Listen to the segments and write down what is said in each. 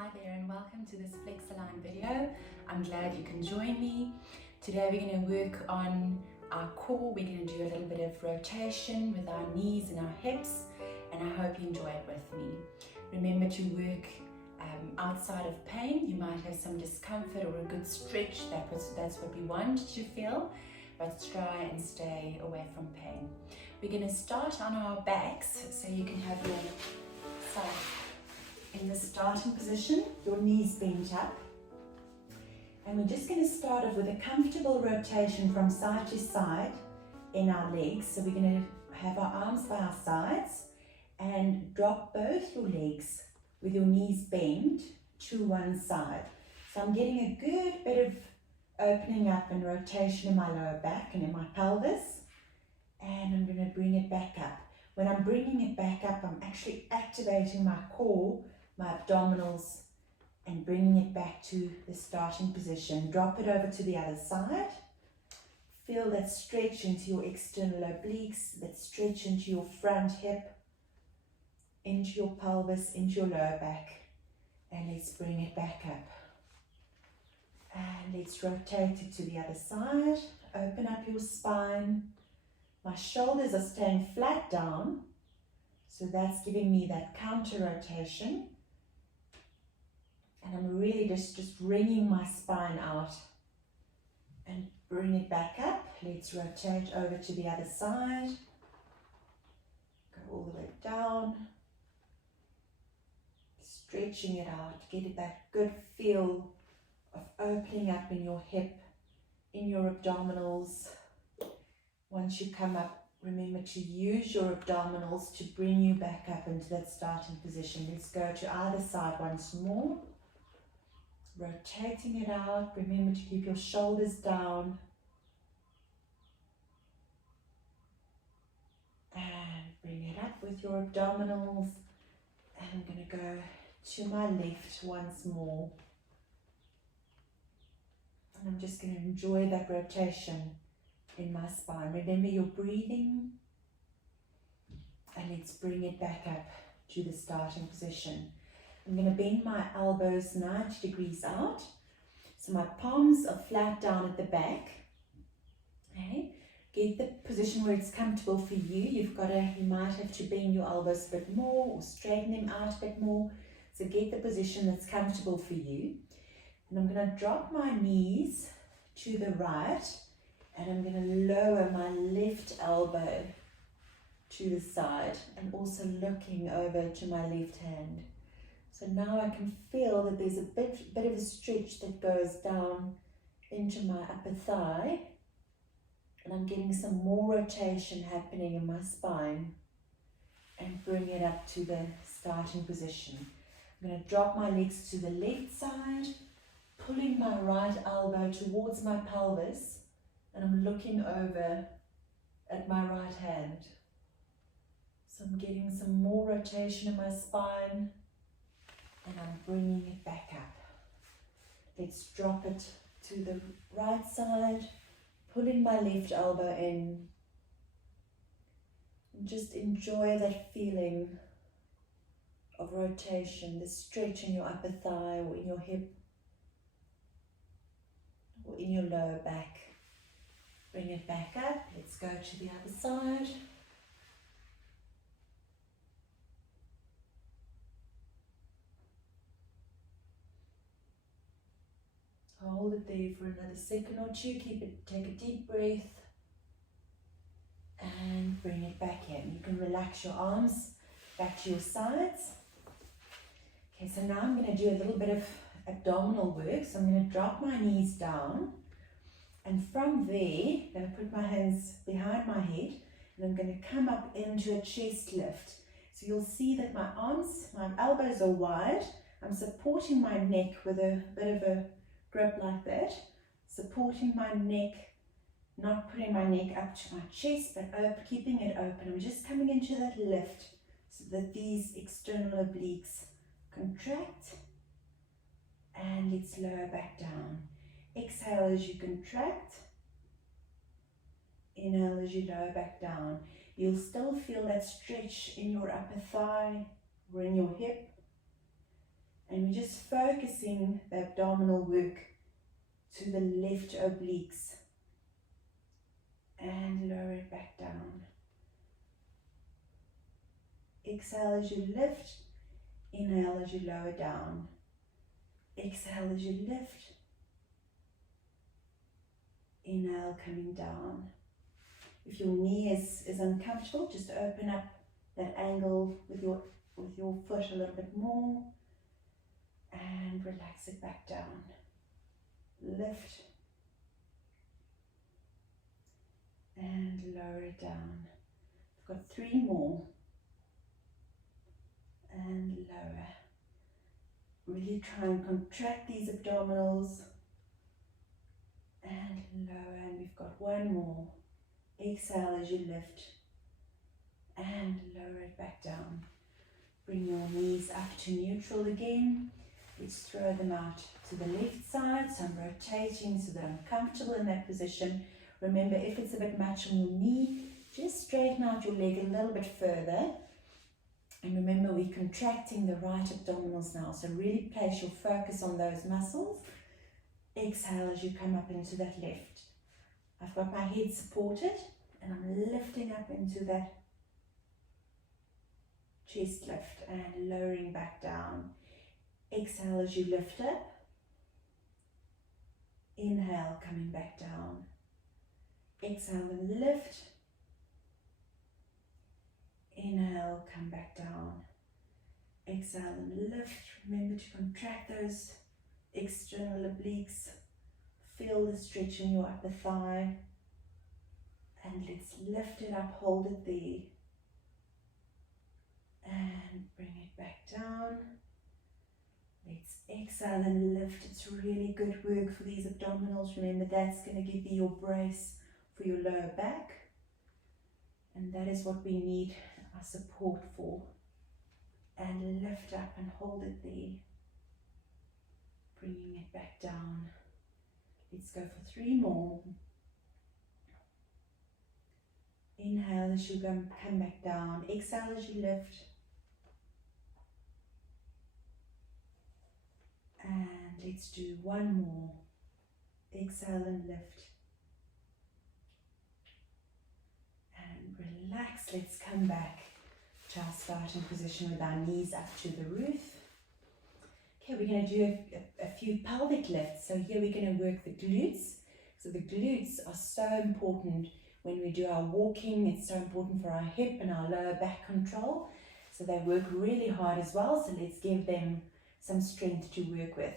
Hi there and welcome to this FlexAline video. I'm glad you can join me. Today we're going to work on our core. We're going to do a little bit of rotation with our knees and our hips, and I hope you enjoy it with me. Remember to work outside of pain. You might have some discomfort or a good stretch. That's what we want to feel, but try and stay away from pain. We're going to start on our backs, so you can have your side in the starting position, your knees bent up. And we're just going to start off with a comfortable rotation from side to side in our legs. So we're going to have our arms by our sides and drop both your legs with your knees bent to one side. So I'm getting a good bit of opening up and rotation in my lower back and in my pelvis. And I'm going to bring it back up. When I'm bringing it back up, I'm actually activating my core, my abdominals, and bringing it back to the starting position. Drop it over to the other side. Feel that stretch into your external obliques, that stretch into your front hip, into your pelvis, into your lower back. And let's bring it back up. And let's rotate it to the other side. Open up your spine. My shoulders are staying flat down, so that's giving me that counter rotation. And I'm really just wringing my spine out and bring it back up. Let's rotate over to the other side. Go all the way down. Stretching it out. Get that good feel of opening up in your hip, in your abdominals. Once you come up, remember to use your abdominals to bring you back up into that starting position. Let's go to either side once more. Rotating it out. Remember to keep your shoulders down. And bring it up with your abdominals. And I'm going to go to my left once more. And I'm just going to enjoy that rotation in my spine. Remember your breathing. And let's bring it back up to the starting position. I'm going to bend my elbows 90 degrees out. So my palms are flat down at the back. Okay. Get the position where it's comfortable for you. You might have to bend your elbows a bit more or straighten them out a bit more. So get the position that's comfortable for you. And I'm going to drop my knees to the right. And I'm going to lower my left elbow to the side and also looking over to my left hand. So now I can feel that there's a bit of a stretch that goes down into my upper thigh. And I'm getting some more rotation happening in my spine. And bring it up to the starting position. I'm going to drop my legs to the left side, pulling my right elbow towards my pelvis. And I'm looking over at my right hand. So I'm getting some more rotation in my spine. And I'm bringing it back up. Let's drop it to the right side, pulling my left elbow in. And just enjoy that feeling of rotation, the stretch in your upper thigh or in your hip or in your lower back. Bring it back up. Let's go to the other side. Hold it there for another second or two. Take a deep breath and bring it back in. You can relax your arms back to your sides. Okay, so now I'm going to do a little bit of abdominal work. So I'm going to drop my knees down. And from there, I'm going to put my hands behind my head and I'm going to come up into a chest lift. So you'll see that my elbows are wide. I'm supporting my neck with a bit of a grip like that. Supporting my neck, not putting my neck up to my chest, but keeping it open. I'm just coming into that lift so that these external obliques contract. And let's lower back down. Exhale as you contract. Inhale as you lower back down. You'll still feel that stretch in your upper thigh or in your hip. And we're just focusing the abdominal work to the left obliques. And lower it back down. Exhale as you lift. Inhale as you lower down. Exhale as you lift. Inhale, coming down. If your knee is uncomfortable, just open up that angle with your foot a little bit more and relax it back down. Lift and lower it down. I've got 3 more. And lower. Really try and contract these abdominals. And lower. And we've got 1 more. Exhale as you lift. And lower it back down. Bring your knees up to neutral again. Let's throw them out to the left side. So I'm rotating so that I'm comfortable in that position. Remember, if it's a bit much on your knee, just straighten out your leg a little bit further. And remember, we're contracting the right abdominals now. So really place your focus on those muscles. Exhale as you come up into that left. I've got my head supported and I'm lifting up into that chest lift and lowering back down. Exhale as you lift up. Inhale, coming back down. Exhale and lift. Inhale, come back down. Exhale and lift. Remember to contract those external obliques. Feel the stretch in your upper thigh. And let's lift it up, hold it there. And bring it back down. Let's exhale and lift. It's really good work for these abdominals. Remember, that's going to give you your brace for your lower back. And that is what we need our support for. And lift up and hold it there. Bringing it back down. Let's go for 3 more. Inhale as you come back down. Exhale as you lift. And let's do 1 more. Exhale and lift. And relax. Let's come back to our starting position with our knees up to the roof. Okay, we're going to do a few pelvic lifts. So here we're going to work the glutes. So the glutes are so important when we do our walking. It's so important for our hip and our lower back control. So they work really hard as well. So let's give them some strength to work with.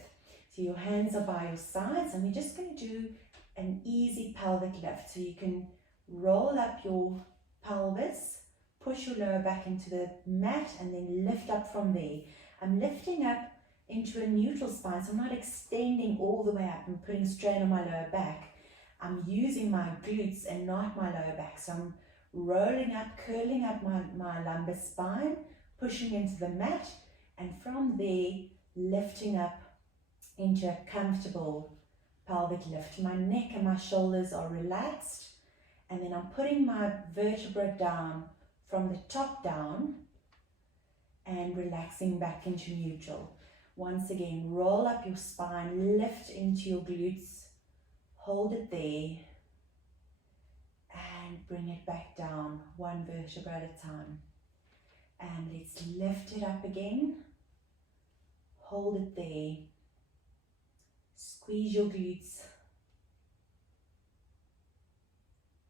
So your hands are by your sides and we're just going to do an easy pelvic lift. So you can roll up your pelvis, push your lower back into the mat and then lift up from there. I'm lifting up into a neutral spine, so I'm not extending all the way up and putting strain on my lower back. I'm using my glutes and not my lower back. So I'm rolling up, curling up my lumbar spine, pushing into the mat, and from there, lifting up into a comfortable pelvic lift. My neck and my shoulders are relaxed, and then I'm putting my vertebra down from the top down and relaxing back into neutral. Once again, roll up your spine, lift into your glutes, hold it there, and bring it back down, 1 vertebra at a time. And let's lift it up again, hold it there, squeeze your glutes,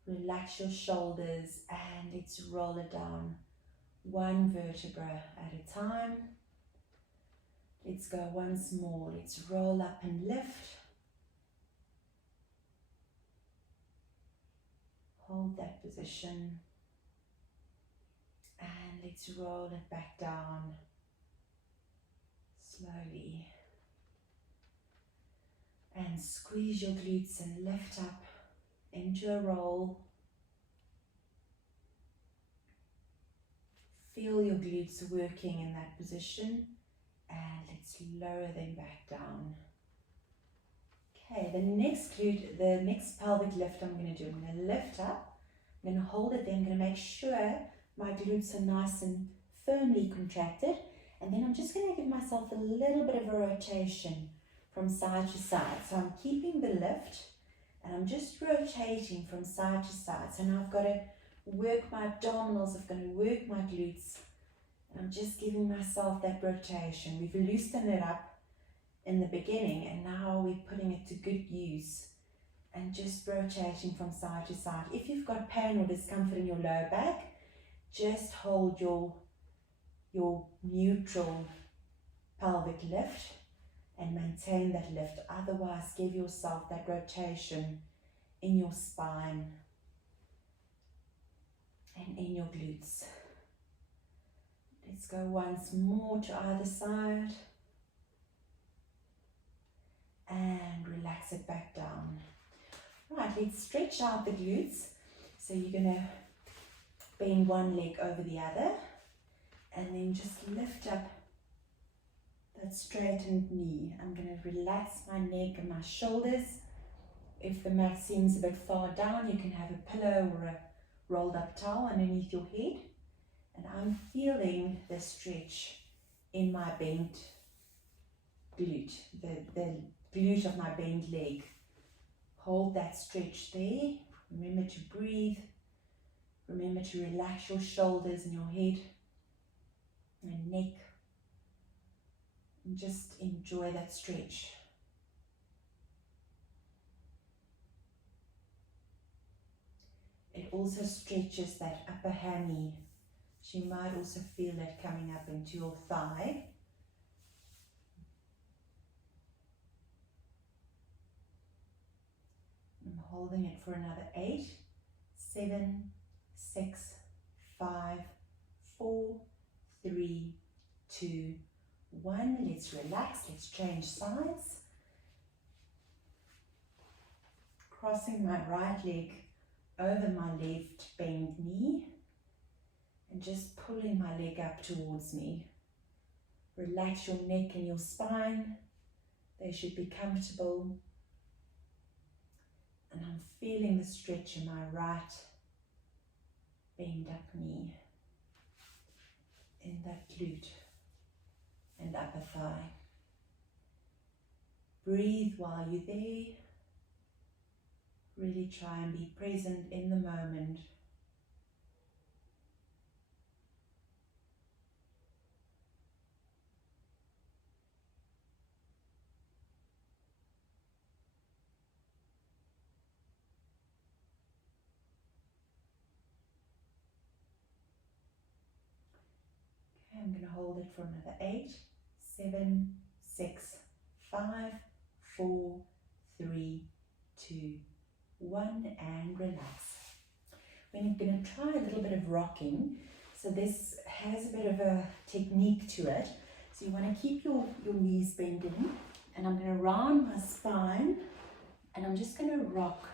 relax your shoulders, and let's roll it down, 1 vertebra at a time. Let's go once more. Let's roll up and lift. Hold that position. And let's roll it back down slowly. And squeeze your glutes and lift up into a roll. Feel your glutes working in that position. And let's lower them back down. Okay, the next pelvic lift I'm going to do, I'm going to lift up, I'm going to hold it there, I'm going to make sure my glutes are nice and firmly contracted, And then I'm just going to give myself a little bit of a rotation from side to side. So I'm keeping the lift and I'm just rotating from side to side. So now I've got to work my abdominals, I've got to work my glutes. And I'm just giving myself that rotation. We've loosened it up in the beginning and now we're putting it to good use and just rotating from side to side. If you've got pain or discomfort in your lower back, just hold your neutral pelvic lift and maintain that lift. Otherwise, give yourself that rotation in your spine and in your glutes. Let's go once more to either side and relax it back down. Right, let's stretch out the glutes. So you're going to bend one leg over the other and then just lift up that straightened knee. I'm going to relax my neck and my shoulders. If the mat seems a bit far down, you can have a pillow or a rolled up towel underneath your head. And I'm feeling the stretch in my bent glute, the glute of my bent leg. Hold that stretch there. Remember to breathe. Remember to relax your shoulders and your head and neck. And just enjoy that stretch. It also stretches that upper hammy. So you might also feel that coming up into your thigh. I'm holding it for another 8, 7, 6, 5, 4, 3, 2, 1. Let's relax, let's change sides. Crossing my right leg over my left bent knee and just pulling my leg up towards me. Relax your neck and your spine. They should be comfortable. And I'm feeling the stretch in my right bend up knee, in that glute and upper thigh. Breathe while you're there. Really try and be present in the moment. Okay, I'm going to hold it for another 8, 7, 6, 5, 4, 3, 2, 1, and relax. We're going to try a little bit of rocking. So this has a bit of a technique to it. So you want to keep your knees bending, and I'm going to round my spine and I'm just going to rock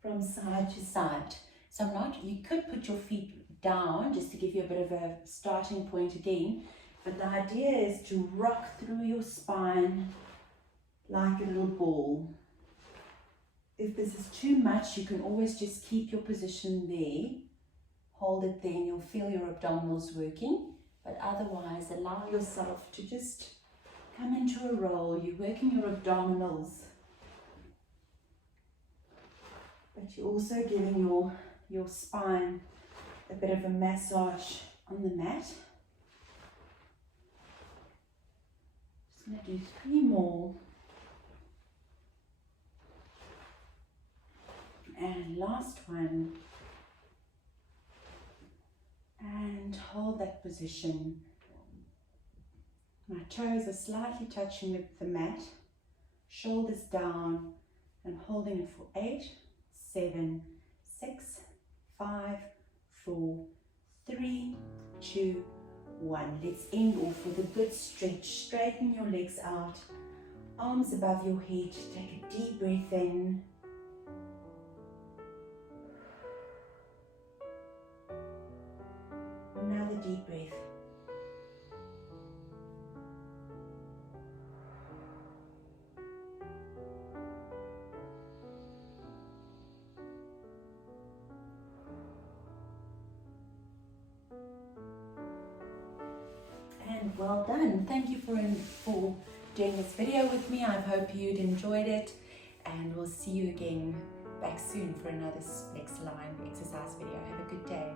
from side to side. So you could put your feet down just to give you a bit of a starting point again, but the idea is to rock through your spine like a little ball. If this is too much, you can always just keep your position there, hold it there, and you'll feel your abdominals working. But otherwise, allow yourself to just come into a roll. You're working your abdominals, but you're also giving your spine a bit of a massage on the mat. Just going to do 3 more. And last one. And hold that position. My toes are slightly touching the mat, shoulders down, and holding it for 8, 7, 6, 5, 4, 3, 2, 1. Let's end off with a good stretch. Straighten your legs out, arms above your head. Take a deep breath in. Another deep breath. and well done. Thank you for doing this video with me. I hope you'd enjoyed it, and we'll see you again back soon for another FlexAline exercise video. Have a good day.